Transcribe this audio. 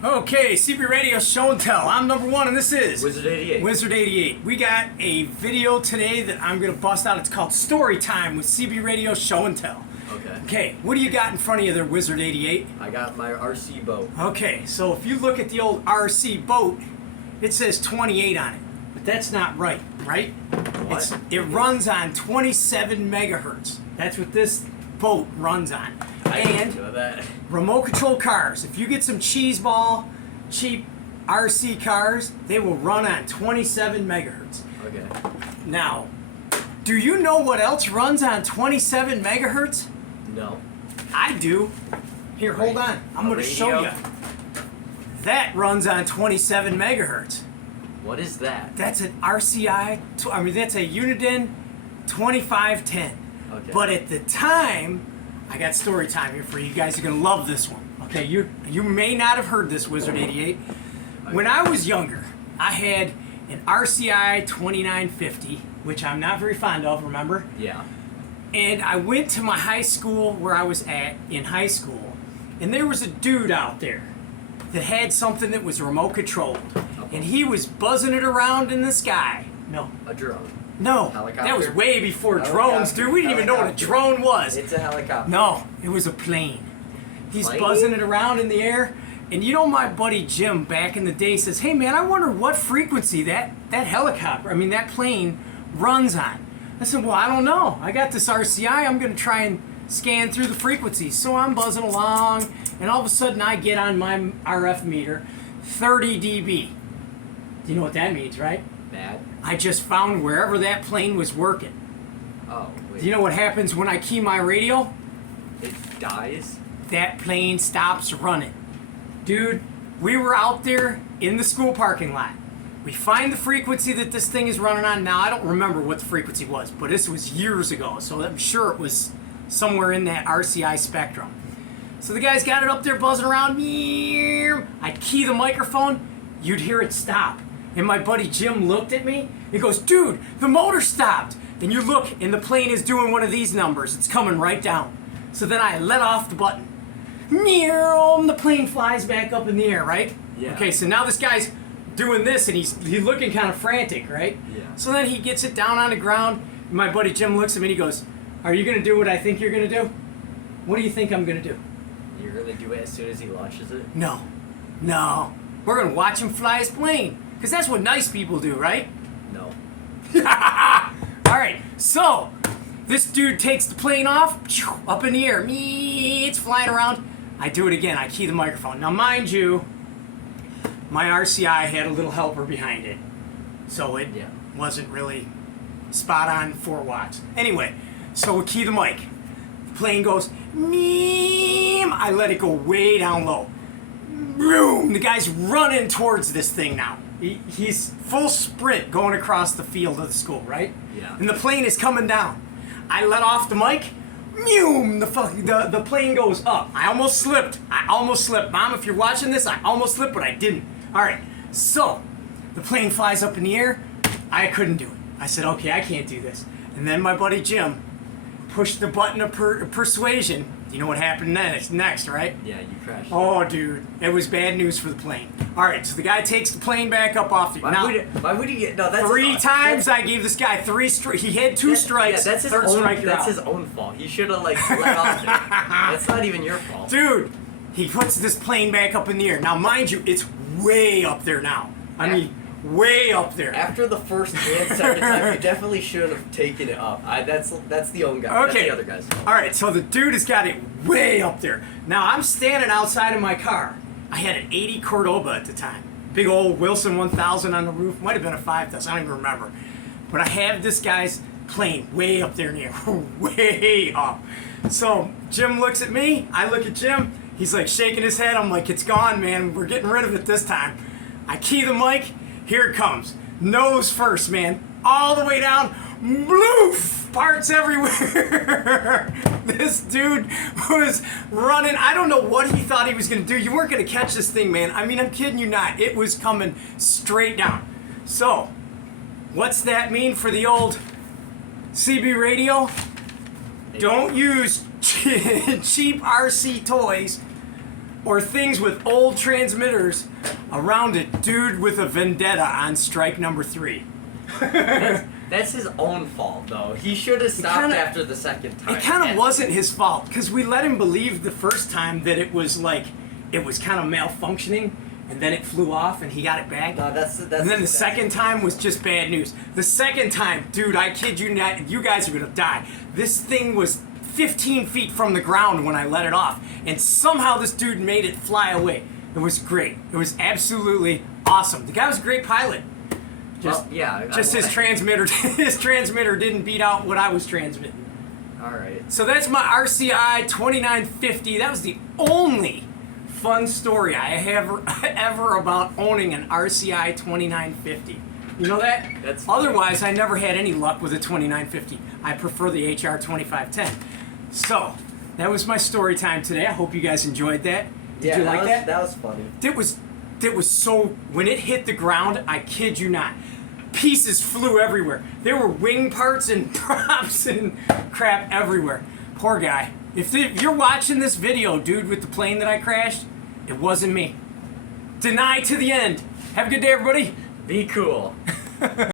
Okay, CB Radio Show and Tell. I'm number one, and this is Wizard 88. Wizard 88. We got a video today that I'm going to bust out. It's called Story Time with CB Radio Show and Tell. Okay. Okay, what do you got in front of you there, Wizard 88? I got my RC boat. Okay, so if you look at the old RC boat, it says 28 on it. But that's not right, right? What? It runs on 27 megahertz. That's what this boat runs on. I didn't And know that. remote control cars, if you get some cheeseball, cheap RC cars, they will run on 27 megahertz. Okay. Now, do you know what else runs on 27 megahertz? No. I do. Here, hold on. I'm going to show radio? you. That runs on 27 megahertz. What is that? That's an RCI, that's a Uniden 2510. Okay. But at the time, I got story time here for you. You guys are going to love this one. Okay, you may not have heard this, Wizard 88. When I was younger, I had an RCI 2950, which I'm not very fond of, remember? Yeah. And I went to my high school where I was at in high school, and there was a dude out there that had something that was remote controlled, and he was buzzing it around in the sky. No. A drone. No, Helicopter? that was way before drones, Helicopter. dude. We didn't even know what a Helicopter. drone was. It's a helicopter. No, it was a plane. He's Plane? buzzing it around in the air. And you know, my buddy Jim back in the day says, hey man, I wonder what frequency that that plane runs on. I said, well, I don't know. I got this RCI. I'm going to try and scan through the frequencies. So I'm buzzing along, and all of a sudden I get on my RF meter 30 dB. Do you know what that means, right? Bad. I just found wherever that plane was working. Oh, wait. Do you know what happens when I key my radio? It dies? That plane stops running. Dude, we were out there in the school parking lot. We find the frequency that this thing is running on. Now, I don't remember what the frequency was, but this was years ago, so I'm sure it was somewhere in that RCI spectrum. So the guy's got it up there buzzing around. I'd key the microphone, you'd hear it stop. And my buddy Jim looked at me. He goes, dude, the motor stopped. And you look, and the plane is doing one of these numbers. It's coming right down. So then I let off the button. The plane flies back up in the air, right? Yeah. Okay, so now this guy's doing this, and he's looking kind of frantic, right? Yeah. So then he gets it down on the ground. And my buddy Jim looks at me and he goes, are you going to do what I think you're going to do? What do you think I'm going to do? You're going to do it as soon as he launches it? No. We're going to watch him fly his plane. Because that's what nice people do, right? No. All right, so this dude takes the plane off, up in the air. It's flying around. I do it again. I key the microphone. Now, mind you, my RCI had a little helper behind it, so it wasn't really spot on 4 watts. Anyway, so we key the mic. The plane goes, I let it go way down low. Boom! The guy's running towards this thing now. He's full sprint going across the field of the school, right? Yeah. And the plane is coming down. I let off the mic. The plane goes up. I almost slipped. Mom, if you're watching this, I almost slipped, but I didn't. All right. So the plane flies up in the air. I couldn't do it. I said, okay, I can't do this. And then my buddy Jim pushed the button of persuasion. You know what happened next, right? Yeah, you crashed. Oh, dude, it was bad news for the plane. All right, so the guy takes the plane back up off the. Why would he get? No, that's 3 times I gave this guy 3 strikes. He had 2 strikes. Yeah, that's his third own. strike, you're That's out. his own fault. He should have let off there. That's not even your fault. Dude, he puts this plane back up in the air. Now, mind you, it's way up there now. I mean, way up there. After the first and second time, you definitely should have taken it up. That's the own guy. Okay. That's the other guy's fault. All right, so the dude has got it way up there. Now, I'm standing outside of my car. I had an 80 Cordoba at the time. Big old Wilson 1000 on the roof. Might have been a 5000. I don't even remember. But I have this guy's plane way up there in the air. Way up. So Jim looks at me. I look at Jim. He's like shaking his head. I'm like, it's gone, man. We're getting rid of it this time. I key the mic. Here it comes. Nose first, man. All the way down. Bloof! Parts everywhere. This dude was running. I don't know what he thought he was going to do. You weren't going to catch this thing, man. I mean, I'm kidding you not. It was coming straight down. So, what's that mean for the old CB radio? Don't use cheap RC toys or things with old transmitters around a dude with a vendetta on strike number 3. That's his own fault, though. He should have stopped after the second time. It kind of wasn't his fault because we let him believe the first time that it was kind of malfunctioning, and then it flew off and he got it back. No, that's and then the second time was just bad news. The second time, dude, I kid you not, you guys are gonna die. This thing was 15 feet from the ground when I let it off, and somehow this dude made it fly away. It was great. It was absolutely awesome. The guy was a great pilot. Just his transmitter didn't beat out what I was transmitting. All right. So that's my RCI 2950. That was the only fun story I have ever about owning an RCI 2950. You know that? That's Otherwise, I never had any luck with a 2950. I prefer the HR 2510. So that was my story time today. I hope you guys enjoyed that. Did you like that? That was funny. It was so, when it hit the ground, I kid you not, pieces flew everywhere. There were wing parts and props and crap everywhere. Poor guy. If you're watching this video, dude, with the plane that I crashed, it wasn't me. Deny to the end. Have a good day, everybody. Be cool.